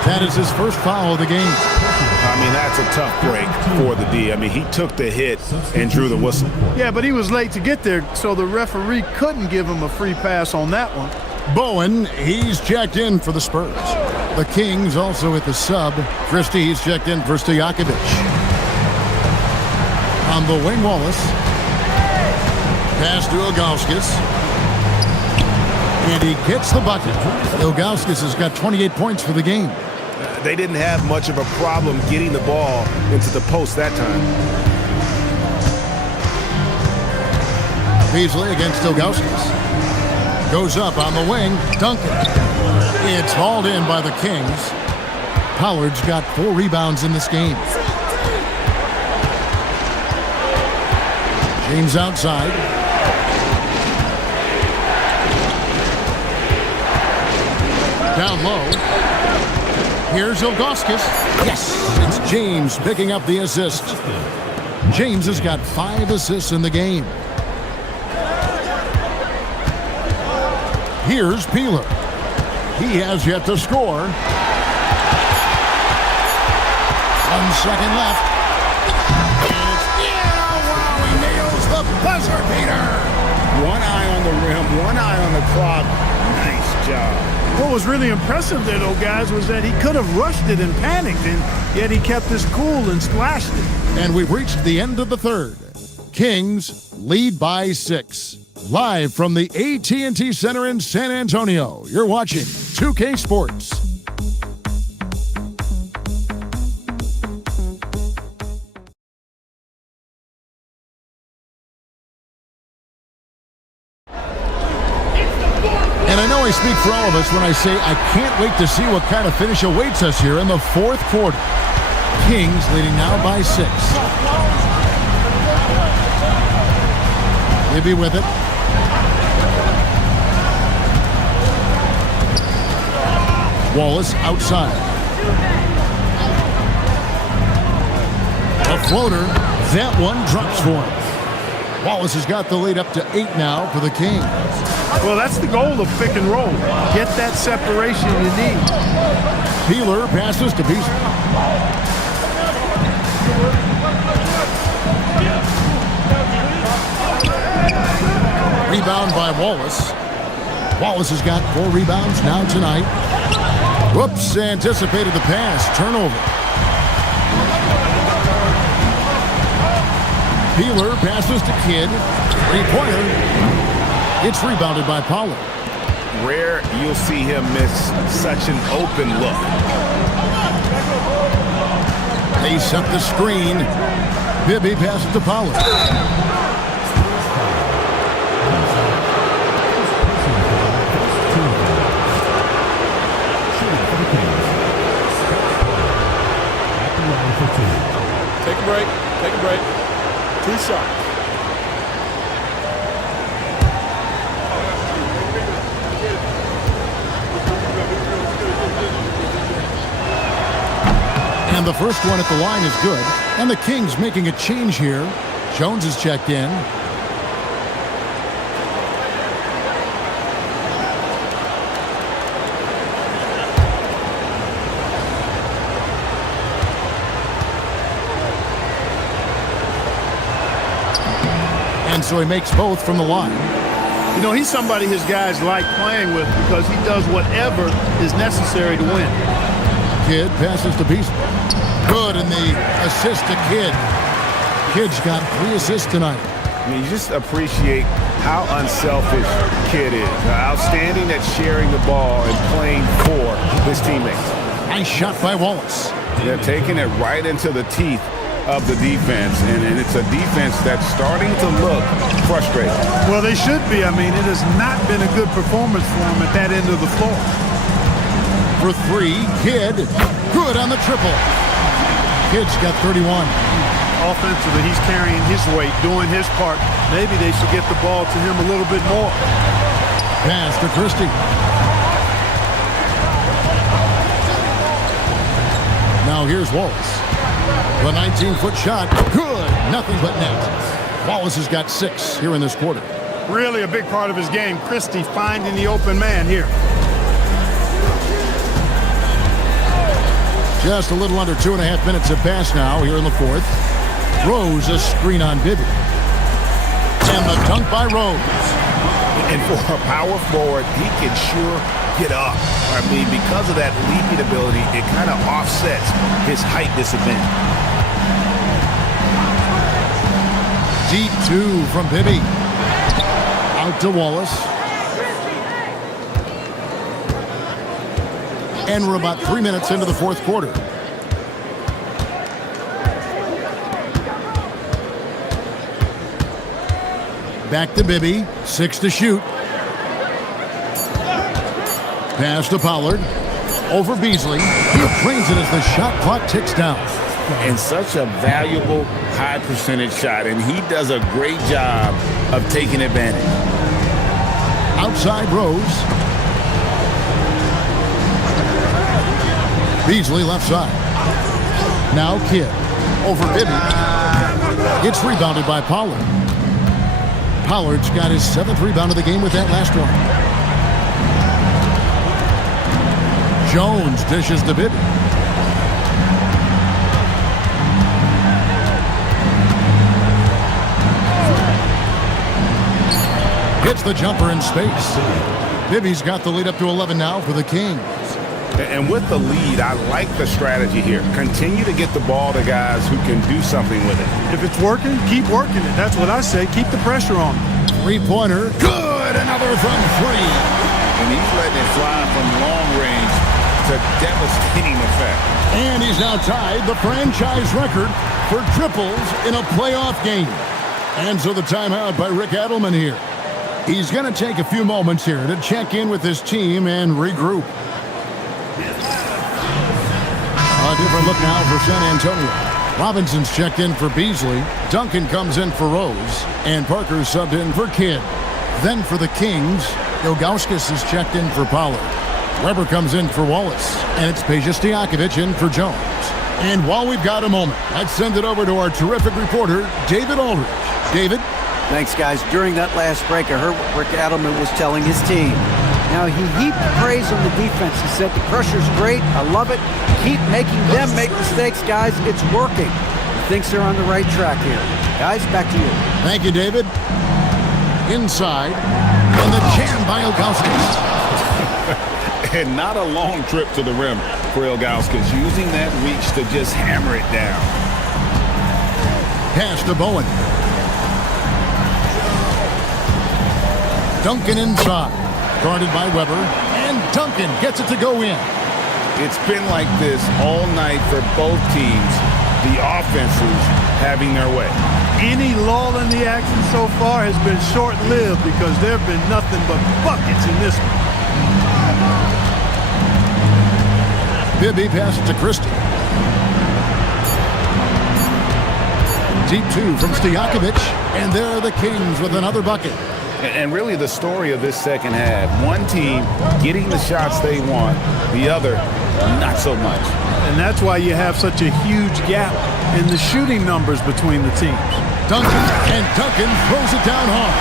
That is his first foul of the game. I mean, that's a tough break for the D. I mean, he took the hit and drew the whistle. Yeah, but he was late to get there, so the referee couldn't give him a free pass on that one. Bowen, he's checked in for the Spurs. The Kings also at the sub. Christie, he's checked in for Stojakovic. On the wing, Wallace. Pass to Ilgauskas. And he gets the bucket. Ilgauskas has got 28 points for the game. They didn't have much of a problem getting the ball into the post that time. Beasley against Ilgauskas. Goes up on the wing. Duncan. It's hauled in by the Kings. Pollard's got 4 rebounds in this game. James outside. Down low. Here's Ilgauskas. Yes, it's James picking up the assist. James has got 5 assists in the game. Here's Peeler. He has yet to score. 1 second left. He nails the buzzer beater. 1 eye on the rim, 1 eye on the clock. Nice job. What was really impressive there, though, guys, was that he could have rushed it and panicked, and yet he kept his cool and splashed it. And we've reached the end of the third. Kings lead by 6. Live from the AT&T Center in San Antonio, you're watching 2K Sports. And I know I speak for all of us when I say I can't wait to see what kind of finish awaits us here in the 4th quarter. Kings leading now by 6. Gibby with it. Wallace outside. A floater. That one drops for him. Wallace has got the lead up to 8 now for the Kings. Well, that's the goal of pick and roll. Get that separation you need. Peeler passes to Beasley. Rebound by Wallace. Wallace has got 4 rebounds now tonight. Whoops, anticipated the pass. Turnover. Peeler passes to Kidd. 3-pointer. It's rebounded by Pollard. Rare you'll see him miss such an open look. They set the screen. Bibby passes to Pollard. Take a break. Take a break. 2 shots. And the first one at the line is good. And the Kings making a change here. Jones is checked in. And so he makes both from the line. You know, he's somebody his guys like playing with because he does whatever is necessary to win. Kidd passes to Beasley. Good, and the assist to Kidd. Kidd's got 3 assists tonight. I mean, you just appreciate how unselfish Kidd is. Outstanding at sharing the ball and playing for his teammates. Nice shot by Wallace. They're taking it right into the teeth of the defense, and it's a defense that's starting to look frustrated. Well, they should be. I mean, it has not been a good performance for them at that end of the floor. For 3, Kidd. Good on the triple. Kidd's got 31. Offensively, he's carrying his weight, doing his part. Maybe they should get the ball to him a little bit more. Pass to Christie. Now here's Wallace. The 19-foot shot. Good. Nothing but net. Wallace has got 6 here in this quarter. Really a big part of his game. Christie finding the open man here. Just a little under 2.5 minutes have passed now here in the 4th. Rose a screen on Bibby. And the dunk by Rose. And for a power forward, he can sure get up. I mean, because of that leaping ability, it kind of offsets his height disadvantage. Deep 2 from Bibby. Out to Wallace. And we're about 3 minutes into the 4th quarter. Back to Bibby. 6 to shoot. Pass to Pollard. Over Beasley. He drains it as the shot clock ticks down. And such a valuable high percentage shot, and he does a great job of taking advantage. Outside Rose. Beasley left side. Now Kidd. Over Bibby. It's rebounded by Pollard. Pollard's got his 7th rebound of the game with that last one. Jones dishes to Bibby. Hits the jumper in space. Bibby's got the lead up to 11 now for the Kings. And with the lead, I like the strategy here. Continue to get the ball to guys who can do something with it. If it's working, keep working it. That's what I say. Keep the pressure on. 3-pointer. Good. Another from 3. And he's letting it fly from long range to devastating effect. And he's now tied the franchise record for triples in a playoff game. And so the timeout by Rick Adelman here. He's going to take a few moments here to check in with his team and regroup. A different look now for San Antonio. Robinson's checked in for Beasley. Duncan comes in for Rose. And Parker subbed in for Kidd. Then for the Kings, Ilgauskas is checked in for Pollard. Weber comes in for Wallace. And it's Peja Stojakovic in for Jones. And while we've got a moment, let's send it over to our terrific reporter, David Aldridge. David? Thanks, guys. During that last break, I heard what Rick Adelman was telling his team. Now, he heaped praise on the defense. He said, the pressure's great. I love it. Keep making them make mistakes, guys. It's working. He thinks they're on the right track here. Guys, back to you. Thank you, David. Inside, and the jam by Ilgauskas. And not a long trip to the rim for Ilgauskas, using that reach to just hammer it down. Pass to Bowen. Duncan inside. Guarded by Weber. And Duncan gets it to go in. It's been like this all night for both teams. The offenses having their way. Any lull in the action so far has been short-lived because there have been nothing but buckets in this one. Bibby passes to Christie. Deep two from Stojakovic. And there are the Kings with another bucket. And really the story of this second half, one team getting the shots they want, the other not so much. And that's why you have such a huge gap in the shooting numbers between the teams. Duncan throws it down hard.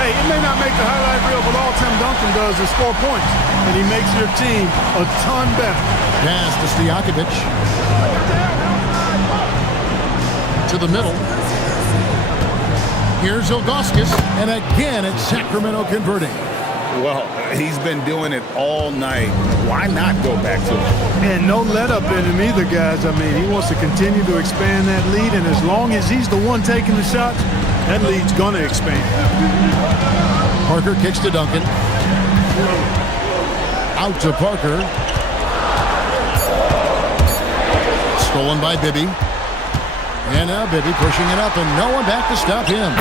Hey, it may not make the highlight reel, but all Tim Duncan does is score points, and he makes your team a ton better. Pass to Stojakovic. To the middle. Here's Ilgauskas, and again it's Sacramento converting. Well, he's been doing it all night. Why not go back to it? And no let-up in him either, guys. I mean, he wants to continue to expand that lead, and as long as he's the one taking the shots, that lead's going to expand. Parker kicks to Duncan. Out to Parker. Stolen by Bibby. And now Bibby pushing it up, and no one back to stop him.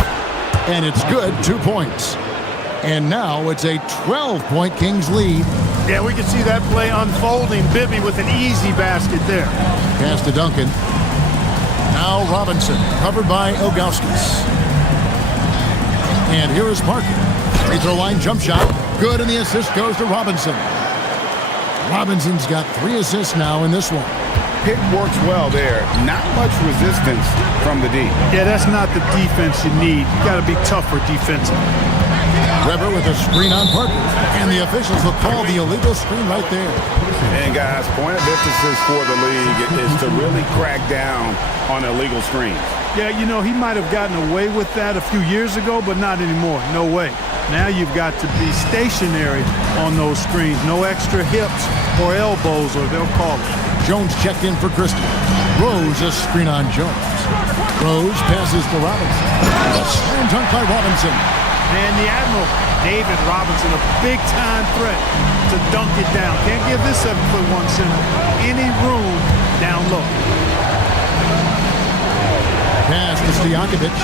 And it's good, 2 points. And now it's a 12-point Kings lead. Yeah, we can see that play unfolding. Bibby with an easy basket there. Pass to Duncan. Now Robinson, covered by Ilgauskas. And here is Parker. Free throw line jump shot. Good, and the assist goes to Robinson. Robinson's got 3 assists now in this one. Pick works well there. Not much resistance from the D. Yeah, that's not the defense you need. You got to be tougher defensively. Weber with a screen on Parker. And the officials will call the illegal screen right there. And guys, point of emphasis for the league is to really crack down on illegal screens. Yeah, you know, he might have gotten away with that a few years ago, but not anymore. No way. Now you've got to be stationary on those screens. No extra hips or elbows, or they'll call it. Jones checked in for Christie. Rose a screen on Jones. Rose passes to Robinson. A slam dunk by Robinson. And the Admiral, David Robinson, a big-time threat to dunk it down. Can't give this 7'1" center any room down low. Pass to Stojakovic.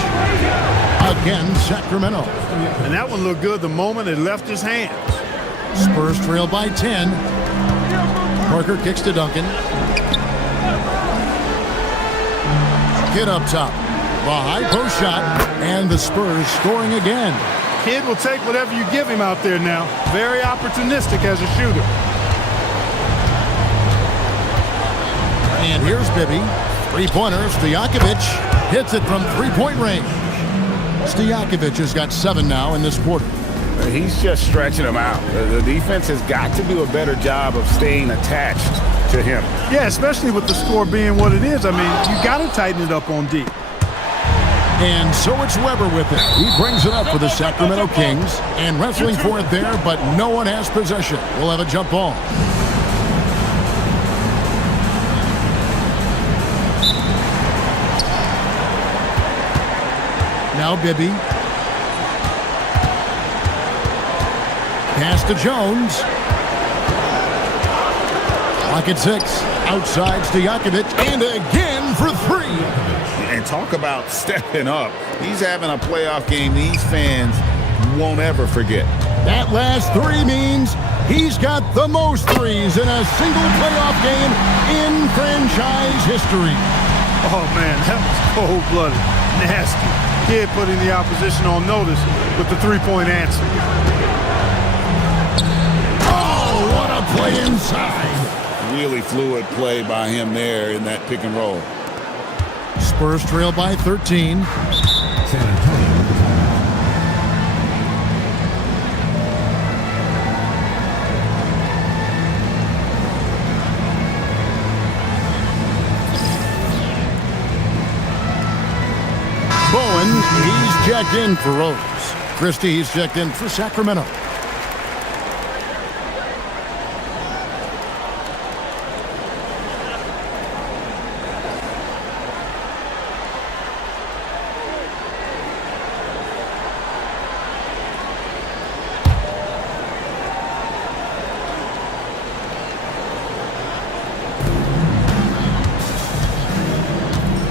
Again, Sacramento. And that one looked good the moment it left his hands. Spurs trail by 10. Parker kicks to Duncan. Kid up top. The high post shot. And the Spurs scoring again. Kid will take whatever you give him out there now. Very opportunistic as a shooter. And here's Bibby. Three-pointer. Stojakovic hits it from three-point range. Stojakovic has got 7 now in this quarter. He's just stretching him out. The defense has got to do a better job of staying attached to him. Yeah, especially with the score being what it is. I mean, you got to tighten it up on D. And so it's Weber with it. He brings it up for the Sacramento Kings. And wrestling for it there, but no one has possession. We'll have a jump ball. Now Bibby. Pass to Jones. Clock at 6. Outside Stojakovic. And again for 3. And talk about stepping up. He's having a playoff game these fans won't ever forget. That last 3 means he's got the most threes in a single playoff game in franchise history. Oh, man, that was cold-blooded. Nasty. Kid putting the opposition on notice with the three-point answer. Oh, what a play inside. Really fluid play by him there in that pick and roll. Spurs trail by 13. San Antonio with the timeout. checked in for Rose. Christie's checked in for Sacramento.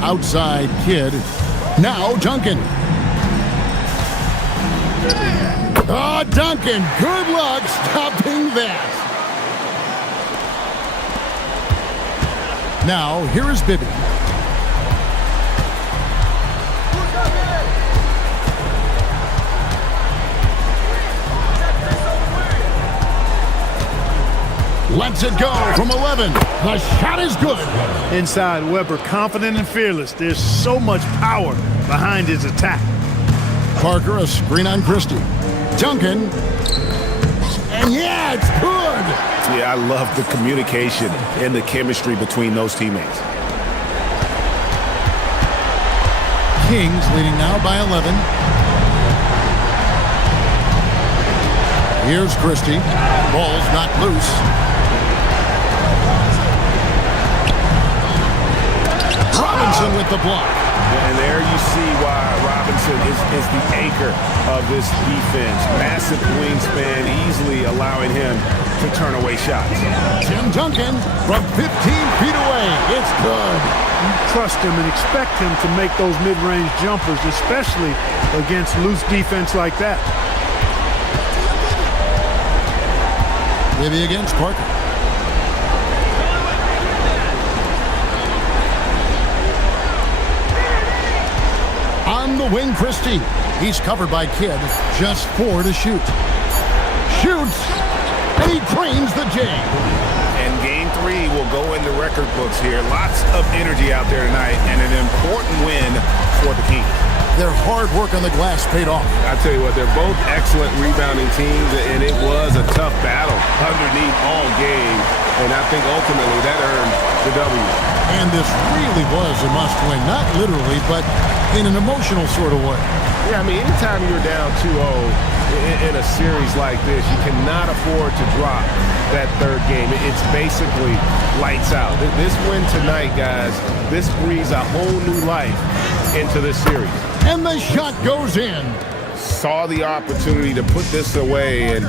Outside Kidd. Now Duncan. Oh, Duncan, good luck stopping that. Now, here is Bibby. Lets it go from 11. The shot is good. Inside, Weber, confident and fearless. There's so much power behind his attack. Parker, a screen on Christie. Duncan. And yeah, it's good. Yeah, I love the communication and the chemistry between those teammates. Kings leading now by 11. Here's Christie. Ball's not loose. Robinson with the block. And there you see why Robinson is the anchor of this defense. Massive wingspan, easily allowing him to turn away shots. Tim Duncan from 15 feet away. It's good. You trust him and expect him to make those mid-range jumpers, especially against loose defense like that. Maybe against Parker. On the wing, Christie. He's covered by Kidd. Just 4 to shoot. Shoots, and he drains the J. And game 3 will go in the record books here. Lots of energy out there tonight, and an important win for the Kings. Their hard work on the glass paid off. I tell you what, they're both excellent rebounding teams, and it was a tough battle underneath all game. And I think ultimately that earned the W. And this really was a must-win. Not literally, but in an emotional sort of way. Yeah, I mean, anytime you're down 2-0 in a series like this, you cannot afford to drop that third game. It's basically lights out. This win tonight, guys, this breathes a whole new life into this series. And the shot goes in. Saw the opportunity to put this away and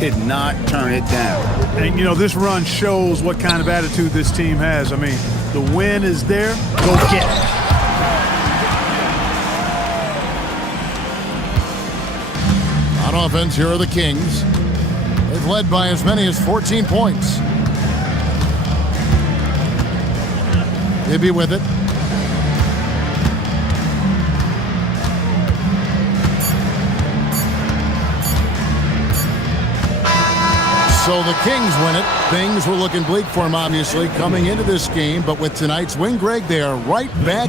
did not turn it down. And, you know, this run shows what kind of attitude this team has. I mean, the win is there. Go get it. On offense, here are the Kings. They've led by as many as 14 points. Bibby with it. So the Kings win it. Things were looking bleak for them, obviously, coming into this game. But with tonight's win, Greg, they are right back